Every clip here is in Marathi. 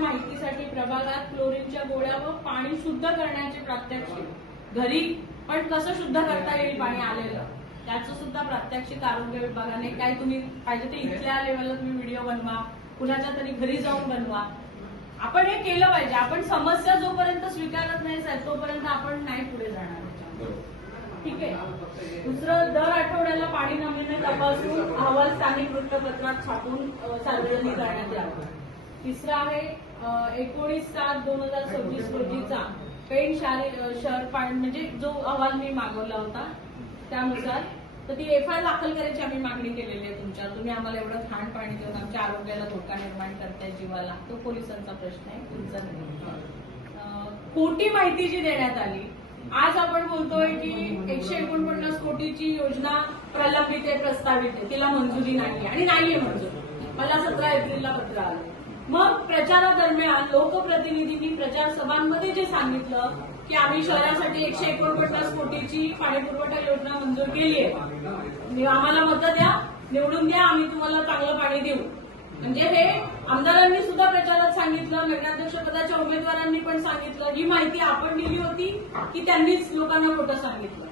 माहितीसाठी प्रभागात क्लोरीनच्या गोळ्या व पाणी शुद्ध करण्याचे प्रात्यक्षिक घरी पण कसं शुद्ध करता येईल पाणी आलेलं त्याचं सुद्धा प्रात्यक्षिक आरोग्य विभागाने काय तुम्ही पाहिजे ते इथल्या लेवलला तुम्ही व्हिडिओ बनवा, कुणाच्या तरी घरी जाऊन बनवा. आपण हे केलं पाहिजे. आपण समस्या जोपर्यंत स्वीकारत नाही साहेब तोपर्यंत आपण नाही पुढे जाणार. ठीक आहे. दुसरं, दर आठवड्याला पाणी नमुने तपासून अहवाल स्थानिक वृत्तपत्रात छापून सार्वजनिक करण्यात यावा. तिसरं आहे 19/7/2026 रोजीचा पेण शहर पाणी म्हणजे जो अहवाल मी मागवला होता त्यानुसार तर ती FIR दाखल करायची आम्ही मागणी केलेली आहे तुमच्यावर. तुम्ही आम्हाला एवढं घाण पाणी देऊन आमच्या आरोग्याला धोका निर्माण करताय जीवाला. तो पोलिसांचा प्रश्न आहे, तुमचा नाही. खोटी माहिती जी देण्यात आली. आज आपण बोलतोय की 149 कोटीची योजना प्रलंबित आहे, प्रस्तावित आहे, तिला मंजुरी नाहीये आणि नाहीये मंजूर. मला 17 एप्रिलला पत्र आलं. मग प्रचारादरम्यान लोकप्रतिनिधींनी प्रचार सभांमध्ये जे सांगितलं की आम्ही शहरासाठी 149 कोटीची पाणीपुरवठा योजना मंजूर केली आहे, आम्हाला मतं द्या, निवडून द्या, आम्ही तुम्हाला चांगलं पाणी देऊ. म्हणजे हे आमदारांनी सुद्धा प्रचारात सांगितलं, नगराध्यक्ष पदाच्या उमेदवारांनी पण सांगितलं. ही माहिती आपण दिली होती की त्यांनीच लोकांना खोटं सांगितलं?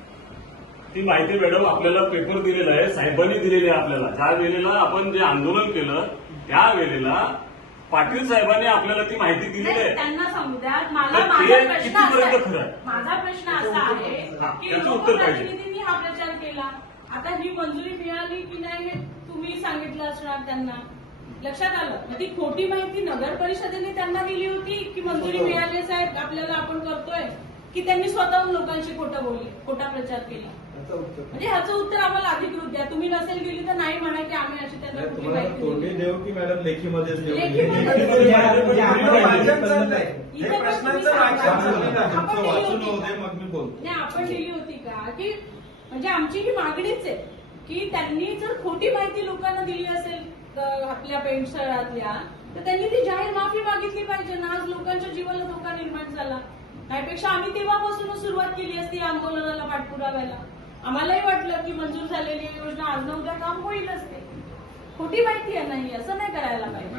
ती माहिती मॅडम आपल्याला पेपर दिलेला आहे, साहेबांनी दिलेली आहे आपल्याला. ज्या वेळेला आपण जे आंदोलन केलं त्या वेळेला पाटील साहेबांनी आपल्याला ती माहिती दिलेली आहे. त्यांना सांगू द्या. माझा प्रश्न असा आहे की लोकप्रतिनिधींनी हा प्रचार केला, आता ही मंजुरी मिळाली की नाही हे तुम्ही सांगितलं असणार त्यांना. लक्षात आलं? मग ती खोटी माहिती नगर परिषदेने त्यांना दिली होती की मंजुरी मिळाली साहेब आपल्याला आपण करतोय, की त्यांनी स्वतःहून लोकांशी खोटं बोलले, खोटा प्रचार केला? म्हणजे ह्याचं उत्तर आम्हाला अधिकृत द्या. तुम्ही नसेल गेली तर नाही म्हणा की आम्ही अशी त्यांना खोटी माहिती तोंडी देऊ की मॅडम लेखीमध्ये आपण दिली होती का? की म्हणजे आमची ही मागणीच आहे की त्यांनी जर खोटी माहिती लोकांना दिली असेल आपल्या पेण शहरातल्या तर त्यांनी ती जाहीर माफी मागितली पाहिजे ना. आज लोकांच्या जीवाला धोका निर्माण झाला. त्यापेक्षा आम्ही तेव्हापासूनच सुरुवात केली असती आंदोलनाला पाठपुराव्याला. आम्हालाही वाटलं की मंजूर झालेली योजना आज न उद्या काम होईलच. ते खोटी माहिती आहे नाही, असं नाही करायला पाहिजे.